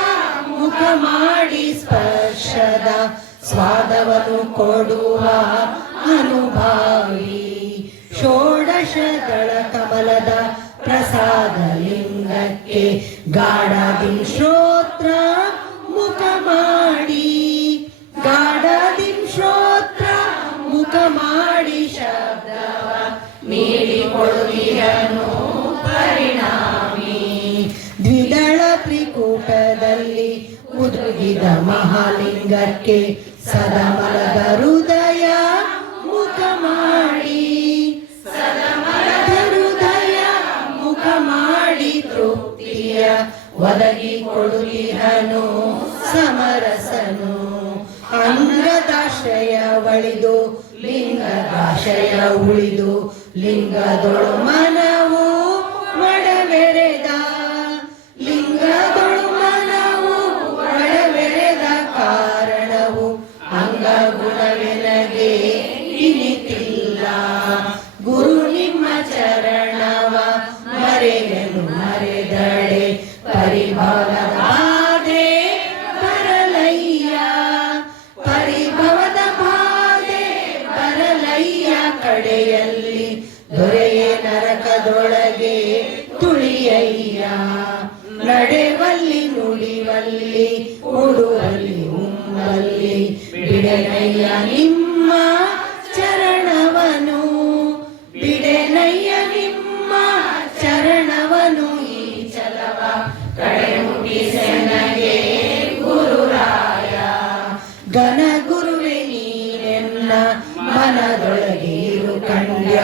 ಮುಖ ಮಾಡಿ ಸ್ಪರ್ಶದ ಸ್ವಾದವನ್ನು ಕೊಡುವ ಅನುಭಾವಿ ಷೋಡಶಗಳ ಕಮಲದ ಪ್ರಸಾದ ಲಿಂಗಕ್ಕೆ ಗಾಢದಿಂ ಶ್ರೋತ್ರ ಮುಖ ಮಾಡಿ ಗಾಢದಿಂ ಶ್ರೋತ್ರ ಮುಖ ಮಾಡಿ ಶಬ್ದವ ನೀಡಿ ಕೊಡುವಿಯನು ಪರಿಣಾಮಿ ದ್ವಿದಳ ತ್ರಿಕೂಟದಲ್ಲಿ ಉದುಗಿದ ಮಹಾಲಿಂಗಕ್ಕೆ ಸದಮಲದ ಹೃದಯ ಮುಖ ಮಾಡಿ ಸದಮಲದ ಹೃದಯ ಮುಖ ಮಾಡಿ ತೃಪ್ತಿಯ ಒದಗಿ ಕೊಡುವಿಹನು ಸಮರಸನು ಅಂಗದಾಶ್ರಯ ಒಳಿದು ಲಿಂಗದಾಶ್ರಯ ಉಳಿದು ಲಿಂಗದೊಳು ಮನವು ಒಡವೆರೆದ ಲಿಂಗದೊಳು ಮನವು ಒಡವೆರೆದ ಕಾರಣವು ಅಂಗಗುಣವೆನಗೆ ಇನಿತಿಲ್ಲ ಗುರು ನಿಮ್ಮ ಚರಣವ ಮರೆಯನು ಮರೆದಡೆ ಪರಿಭವದ ಬಾಧೆ ಬರಲಯ್ಯ ಪರಿಭವದ ಬಾಧೆ ಬರಲಯ್ಯ ಕಡೆಯಲ್ಲಿ ದೊರೆಯೇ ನರಕದೊಳಗೆ ತುಳಿಯಯ್ಯ ನಡೆವಲ್ಲಿ ನುಡಿವಲ್ಲಿ ಉಡುವಲ್ಲಿ ಉಮ್ಮಲ್ಲಿ ಬಿಡ ಬಿಡೆನಯ್ಯ ನಿಮ್ಮ ಚರಣವನು, ಬಿಡೆನಯ್ಯ ನಿಮ್ಮ ಚರಣವನು, ಈ ಚಲವ ಕಡೆ ಮುಗಿಸೆನಗೆ ಗುರುರಾಯ. ಘನ ಗುರುವೆ ನೀನೆನ್ನ ಮನದೊಳಗೆ ಇರು ಕಂಡ್ಯ,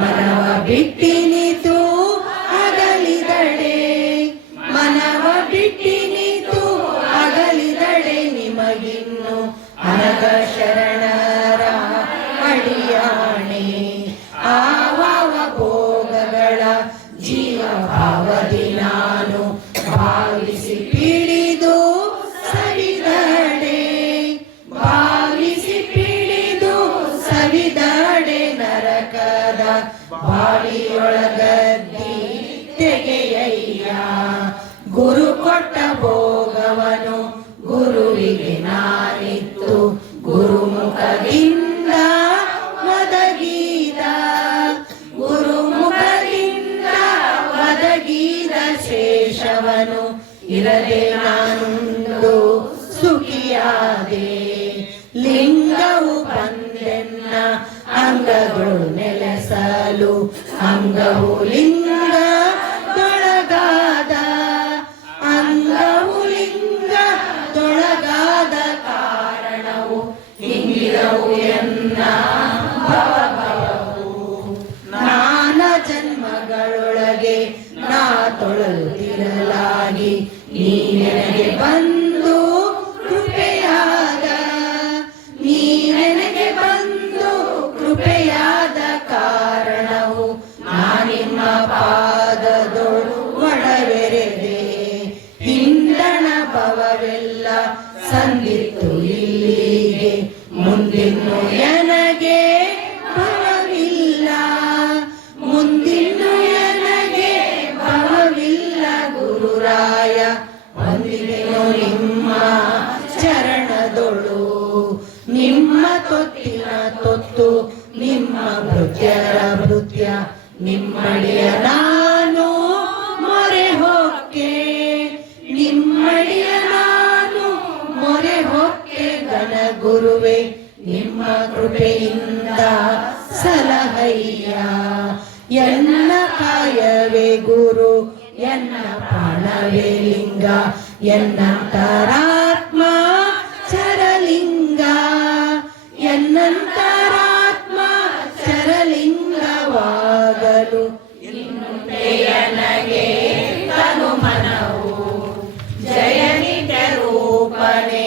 ಮನವ ಬಿಟ್ಟಿನಿತು ಅಗಲಿದಡೆ, ಮನವ ಬಿಟ್ಟಿನಿತು ಅಗಲಿದಡೆ, ನಿಮಗಿನ್ನು ಅನಗ ಶರಣರ ಅಡಿಯಾಣೆ. ಆವಾವ ಭೋಗಗಳ ಜೀವ ಭಾವದಿ ನಾನು ಭಾವಿಸಿ ಪಿಡಿದು ಸವಿದಡೆ, ಭಾವಿಸಿ ಪಿಡಿದು ಸವಿದಡೆ, ನರಕದ ಬಾವಿಯೊಳಗದ್ದಿ ತೆಗೆಯಯ್ಯ. ಗುರು ಕೊಟ್ಟ ಭೋಗವನು ಗುರುವಿಗೆ ನಾನಿತ್ತು, ಗುರುಮುಖದಿಂದ ಒದಗಿದ, ಗುರುಮುಖದಿಂದ ಒದಗಿದ ಶೇಷವನು ಇರದೆ ನಾನುಂಡು ಸುಖಿಯಾದೆ. ಲಿಂಗವು ಬಂದೆನ್ನ ಅಂಗಗಳು ನೆಲೆಸಲು, ಅಂಗವು ಲಿಂಗದೊಳಗಾದ, ಅಂಗವು ಲಿಂಗದೊಳಗಾದ ಕಾರಣವು ಹಿಂಗಿರವು ಎನ್ನ ಭವಭವವು. ನಾನಾ ಜನ್ಮಗಳೊಳಗೆ ನಾ ತೊಳಲುತ್ತಿರಲಾಗಿ ನೀ ನನಗೆ ಬಂದು ಕೃಪೆಯಾದ, ನೀ ನನಗೆ ಬಂದು ಕೃಪೆಯಾದ ಕಾರಣವು ನಾನಿಮ್ಮ ಪಾದದೊಳು ಒಡವೆರೆದೆ. ಹಿಂದಣ ಭವವೆಲ್ಲ ಸಂದಿತ್ತು ಇಲ್ಲಿಗೆ, ಮುಂದಿನ್ನು ನನಗೆ ಭವವಿಲ್ಲ, ಮುಂದಿನ್ನು ನನಗೆ ಭವವಿಲ್ಲ. ಗುರುರಾಯ ಬಂದಿದೆನು ನಿಮ್ಮ ಚರಣದೊಳು, ನಿಮ್ಮ ತೊತ್ತಿನ ತೊತ್ತು, ನಿಮ್ಮ ಭೃತ್ಯರ ಭೃತ್ಯ, ನಿಮ್ಮಡಿಯ ನಾನು ಮೊರೆ ಹೊಕ್ಕೆ, ನಿಮ್ಮಡಿಯ ನಾನು ಮೊರೆ ಹೊಕ್ಕೆ. ಘನ ಗುರುವೆ ನಿಮ್ಮ ಕೃಪೆಯಿಂದ ಸಲಹಯ್ಯ, ಎನ್ನ ಕಾಯವೇ ಗುರು, ಎನ್ನ ಪ್ರಾಣವೇ ಲಿಂಗ, ಎನ್ನಂತರಾತ್ಮ ಚರಲಿಂಗ, ಎನ್ನಂತರಾತ್ಮ ಚರಲಿಂಗವಾಗಲು ನನಗೆ ತನು ಮನವು. ಜಯ ನಿತ್ಯ ರೂಪನೆ,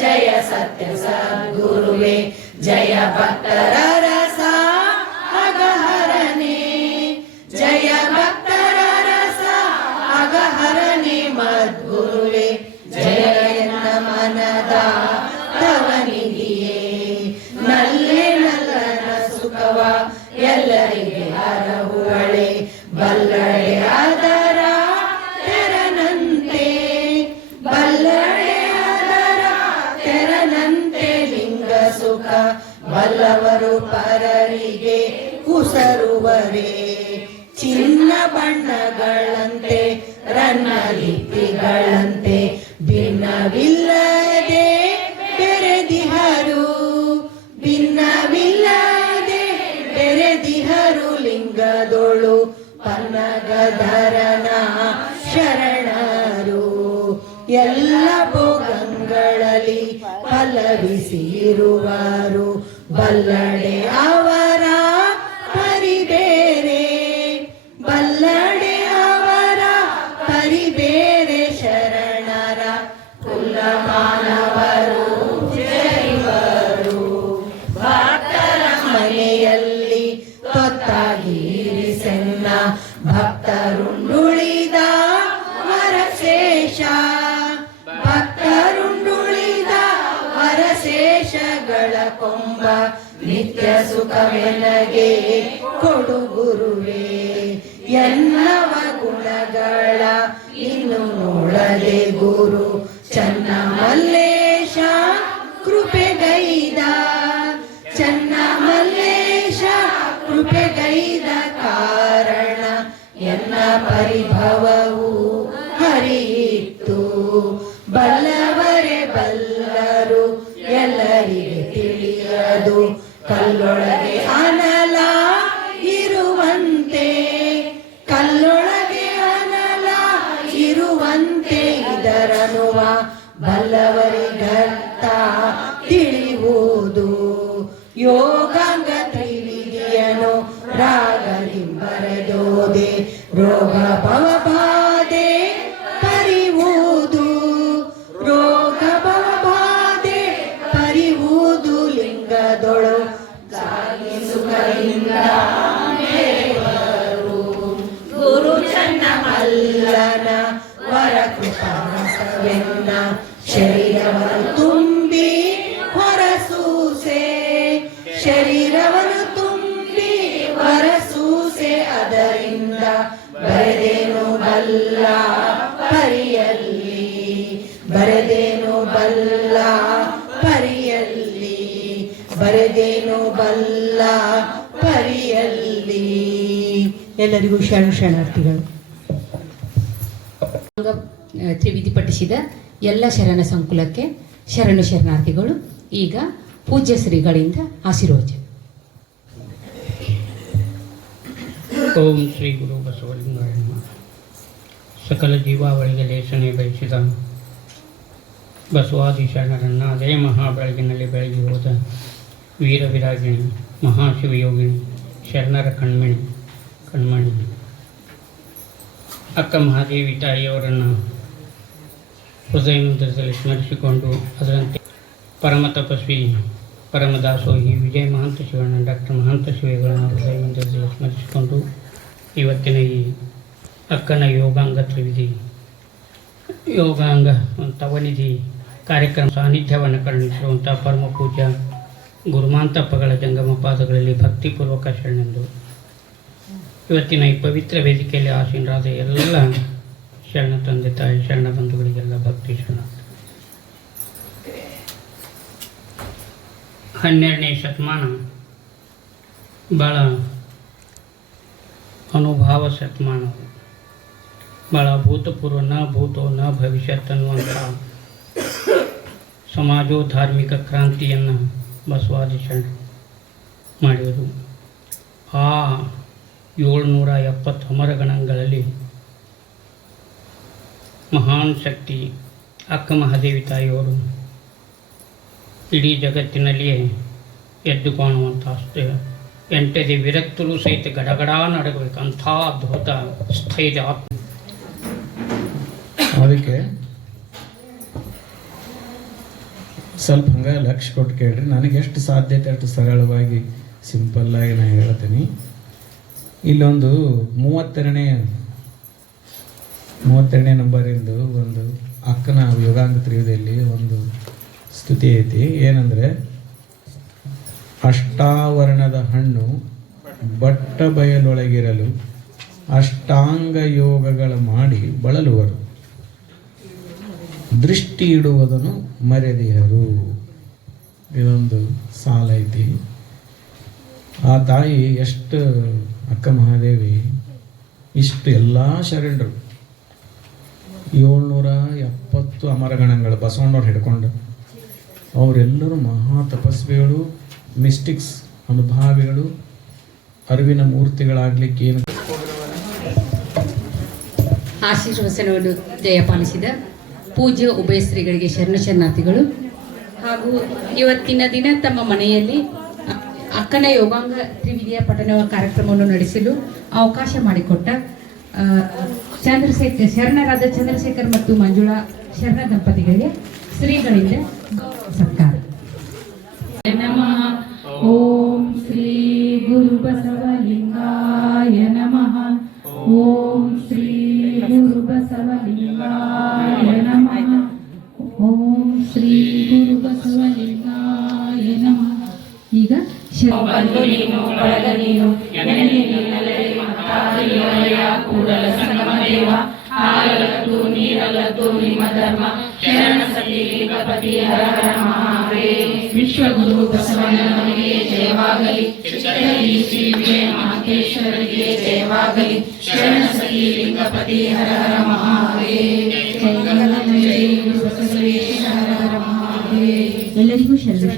ಜಯ ಸತ್ಯ ಸದ್ಗುರುವೆ, ಜಯ ಭಕ್ತರ ರಸ ಅಗಹರನೆ, ಜಯ ಭಕ್ತರ ರಸ ಅಗಹರನೆ. ಮದ್ಗುರುವೆ ಜಯ ಎನ್ನ ಮನದ ತವನಿಗಿಯೇ, ನಲ್ಲೆ ನಲ್ಲನ ಸುಖವ ಎಲ್ಲರಿಗೆ ಹರಹುವಳೆ, ಬಲ್ಲಡೆ ಅದರ ತೆರನಂತೆ, ಬಲ್ಲಡೆ ಅದರ ತೆರನಂತೆ. ಲಿಂಗ ಸುಖ ಬಲ್ಲವರು ಪರರಿಗೆ ಕುಸರುವರೆ, ಚಿನ್ನ ಬಣ್ಣಗಳಂತೆ ರನ್ನಲಿಪಿಗಳಂತೆ ಭಿನ್ನವಿಲ್ಲದೆ ಬೆರೆದಿಹರು, ಭಿನ್ನವಿಲ್ಲದೆ ಬೆರೆದಿಹರು. ಲಿಂಗದೊಳು ಪನ್ನಗಧರನ ಶರಣರು, ಎಲ್ಲ ಭೋಗಗಳಲ್ಲಿ ಪಲ್ಲವಿಸಿರುವರು, ಬಲ್ಲಡೆ ಅವರ ಪರಿಬೇರೆ, ಬಲ್ಲಡೆ ಅವರ ಪರಿಬೇರೆ. ಶರಣರ ಕುಲ ಮಾನವರು ಜರಿವರು, ಭಕ್ತರ ಮನೆಯಲ್ಲಿ ತೊತ್ತಾಗಿ ಇರಿಸೆನ್ನ, ಭಕ್ತರುಂಡುಳಿದ ವರಶೇಷ, ಭಕ್ತರುಂಡುಳಿದ ವರಶೇಷಗಳ ಕೊಂಬ, ನಿತ್ಯ ಸುಖವೆನಗೆ ಕೊಡು ಗುರುವೇ. ಎನ್ನವ ಗುಣಗಳ ಇನ್ನು ನೋಡದೆ ಗುರು, ಚನ್ನ ಮಲ್ಲೇಶ ಕೃಪೆಗೈದ, ಚನ್ನ ಮಲ್ಲೇಶ ಕೃಪೆಗೈದ ಕಾರಣ ಎನ್ನ ಪರಿಭವವು ಹರಿಯಿತ್ತು. ಬಲ್ಲವರೇ ಬಲ್ಲರು ಎಲ್ಲರಿಗೆ ತಿಳಿಯದು ಕಲ್ಲೊಳಗೆ ಅನಲ ಇರುವಂತೆ ಕಲ್ಲೊಳಗೆ ಅನಲ ಇರುವಂತೆ ಇದರನುವ ಬಲ್ಲವರಿಗರ್ಥ ತಿಳಿಯುವುದು ಯೋಗಾಂಗ ತ್ರಿವಿಧಿಯನು ರಾಗಲಿಂಬರದೋದೆ ರೋಗ ಭವಬಾಧೆ ಪರಿವುದು ರೋಗ ಭವಬಾಧೆ ಪರಿವುದು ಲಿಂಗದೊಳು ಸುಖದಿಂದ ಗುರು ಚನ್ನ ಮಲ್ಲನ ವರ ಕೃಪಾವೆನ್ನ ಶರೀರವನ್ನು ತುಂಬಿ ಹೊರಸೂಸೆ ಶರೀರವನ್ನು ತುಂಬಿ ಹೊರಸೂಸೆ ಅದರಿಂದ ಬರೆದೇನು ಬಲ್ಲ ಪರಿಯಲ್ಲಿ ಬರೆದೇನು ಬಲ್ಲ ಪರಿಯಲ್ಲಿ ಬರೆದೇನು ಬಲ್ಲ ಪರಿಯಲ್ಲಿ. ಎಲ್ಲರಿಗೂ ಶರಣಾರ್ಥಿಗಳು. ತ್ರಿವಿಧಿ ಪಠಿಸಿದ ಎಲ್ಲ ಶರಣ ಸಂಕುಲಕ್ಕೆ ಶರಣು ಶರಣಾರ್ಥಿಗಳು. ಈಗ ಪೂಜ್ಯ ಶ್ರೀಗಳಿಂದ ಆಶೀರ್ವಚನ. ಓಂ ಶ್ರೀ ಗುರು ಬಸವಲಿಂಗಾಯ ನಮಃ. ಸಕಲ ಜೀವಾವಳಿಗೆ ಲೇಸನೆ ಬಯಸಿದ ಬಸವಾದಿ ಶರಣರನ್ನು ಅದೇ ಮಹಾಬೆಳಗಿನಲ್ಲಿ ಬೆಳಗಿ ಹೋದ ವೀರ ವಿರಾಗಿಣಿ ಮಹಾಶಿವಯೋಗಿಣಿ ಶರಣರ ಕಣ್ಮಣಿ ಅಕ್ಕ ಮಹಾದೇವಿ ತಾಯಿಯವರನ್ನು ಹೃದಯಮಂದಿರದಲ್ಲಿ ಸ್ಮರಿಸಿಕೊಂಡು ಅದರಂತೆ ಪರಮ ತಪಸ್ವಿ ಪರಮದಾಸೋಹಿ ವಿಜಯ ಮಹಂತ ಶಿವಣ್ಣ ಡಾಕ್ಟರ್ ಮಹಂತ ಶಿವಗಳನ್ನು ಹೃದಯಮಂದಿರದಲ್ಲಿ ಸ್ಮರಿಸಿಕೊಂಡು ಇವತ್ತಿನ ಈ ಅಕ್ಕನ ಯೋಗಾಂಗ ತ್ರಿವಿಧಿ ಯೋಗಾಂಗ ತವನಿಧಿ ಕಾರ್ಯಕ್ರಮ ಸಾನ್ನಿಧ್ಯವನ್ನು ಕರುಣಿಸಿರುವಂಥ ಪರಮ ಪೂಜ್ಯ ಗುರುಮಾಂತಪ್ಪಗಳ ಜಂಗಮ ಪಾದಗಳಲ್ಲಿ ಭಕ್ತಿಪೂರ್ವಕ ಶರಣೆಂದು ಇವತ್ತಿನ ಈ ಪವಿತ್ರ ವೇದಿಕೆಯಲ್ಲಿ ಆಸೀನರಾದ ಎಲ್ಲ ಶರಣ ತಂದೆ ತಾಯಿ ಶರಣ ಬಂಧುಗಳಿಗೆಲ್ಲ ಭಕ್ತಿ ಶರಣ. 12ನೇ ಶತಮಾನ ಭಾಳ ಅನುಭವ ಶತಮಾನ, ಭಾಳ ಭೂತಪೂರ್ವ ನ ಭೂತೋ ನ ಭವಿಷ್ಯತ್ ಅನ್ನುವಂಥ ಸಮಾಜೋಧಾರ್ಮಿಕ ಕ್ರಾಂತಿಯನ್ನು ಬಸವಾದಿ ಶರಣ ಮಾಡಿದರು. ಆ 770 ಅಮರಗಣಗಳಲ್ಲಿ ಮಹಾನ್ ಶಕ್ತಿ ಅಕ್ಕ ಮಹಾದೇವಿ ತಾಯಿಯವರು ಇಡೀ ಜಗತ್ತಿನಲ್ಲಿಯೇ ಎದ್ದು ಕಾಣುವಂಥ ಎಂಟದೇ ವಿರಕ್ತರು ಸಹಿತ ಗಡಗಡ ನಡಗಬೇಕು ಅಂಥ ಅದ್ಭುತ ಸ್ಥೈರ್ಯ. ಅದಕ್ಕೆ ಸ್ವಲ್ಪ ಹಂಗೆ ಲಕ್ಷ್ಯ ಕೊಟ್ಟು ಕೇಳ್ರಿ. ನನಗೆ ಎಷ್ಟು ಸಾಧ್ಯತೆ ಅಷ್ಟು ಸರಳವಾಗಿ ಸಿಂಪಲ್ಲಾಗಿ ನಾನು ಹೇಳ್ತೀನಿ. ಇಲ್ಲೊಂದು 32ನೇ ನಂಬರಿಂದು ಒಂದು ಅಕ್ಕನ ಯೋಗಾಂಗ ತ್ರಿವಿಧಿಯಲ್ಲಿ ಒಂದು ಸ್ತುತಿ ಐತಿ. ಏನಂದರೆ, ಅಷ್ಟಾವರಣದ ಹಣ್ಣು ಬಟ್ಟ ಬಯಲೊಳಗಿರಲು ಅಷ್ಟಾಂಗ ಯೋಗಗಳ ಮಾಡಿ ಬಳಲುವರು, ದೃಷ್ಟಿ ಇಡುವುದನ್ನು ಮರೆದಿಹರು. ಇದೊಂದು ಸಾಲ ಐತಿ. ಆ ತಾಯಿ ಎಷ್ಟು ಅಕ್ಕ ಮಹಾದೇವಿ ಇಷ್ಟು ಎಲ್ಲ ಶರಣರು 770 ಅಮರಗಣಗಳು ಬಸವಣ್ಣವ್ರು ಹಿಡ್ಕೊಂಡು ಅವರೆಲ್ಲರೂ ಮಹಾ ತಪಸ್ವಿಗಳು, ಮಿಸ್ಟಿಕ್ಸ್ ಅನುಭಾವಿಗಳು, ಅರಿವಿನ ಮೂರ್ತಿಗಳಾಗಲಿಕ್ಕೆ ಏನು ಆಶೀರ್ವಚನವನ್ನು ಜಯಪಾಲಿಸಿದ ಪೂಜ್ಯ ಉಭಯ ಶ್ರೀಗಳಿಗೆ ಶರಣಾರ್ಥಿಗಳು ಹಾಗೂ ಇವತ್ತಿನ ದಿನ ತಮ್ಮ ಮನೆಯಲ್ಲಿ ಅಕ್ಕನ ಯೋಗಾಂಗ ತ್ರಿವಿಧಿಯ ಪಠಣ ಕಾರ್ಯಕ್ರಮವನ್ನು ನಡೆಸಲು ಅವಕಾಶ ಮಾಡಿಕೊಟ್ಟ ಶರಣರಾದ ಚಂದ್ರಶೇಖರ್ ಮತ್ತು ಮಂಜುಳಾ ಶರಣ ದಂಪತಿಗಳಿಗೆ ಶ್ರೀಗಳಿಂದ ಸತ್ಕಾರ. ನಮಃ. ಓಂ ಶ್ರೀ ಗುರು ಬಸವಲಿಂಗಾಯ ನಮಃ. ಓಂ ಶ್ರೀ ಗುರು ಬಸವಲಿಂಗಾಯ ನಮಃ. ಓಂ ಶ್ರೀ ಗುರು ಬಸವಲಿಂಗಾಯ ನಮಃ. ಈಗ ಬಂದು ನೀನು ಬಳಗ ನೀನು ಕೂಡಲ ಸಂಗಮ ದೇವ ಹಾಲಲ್ಲದ್ದು ನೀರಲ್ಲದ್ದು ನಿಮ್ಮ ಧರ್ಮ ಶರಣ ಸತಿ ಲಿಂಗಪತಿ ಹರ ಹರ ಮಹಾದೇವ. ವಿಶ್ವಗುರು ಬಸವಣ್ಣನವರಿಗೆ ಜಯವಾಗಲಿ, ಶ್ರೀ ವಿಜಯ ಮಹಂತೇಶ್ವರರಿಗೆ ಜಯವಾಗಲಿ. ಶರಣ ಸತಿ ಲಿಂಗಪತಿ ಹರ ಹರ ಮಹಾದೇವ. ಜಯ ಗುರು ಬಸವೇಶ್ವರ ಹರ ಹರ ಮಹಾದೇವ. ಎಲ್ಲರಿಗೂ ಶರಣ.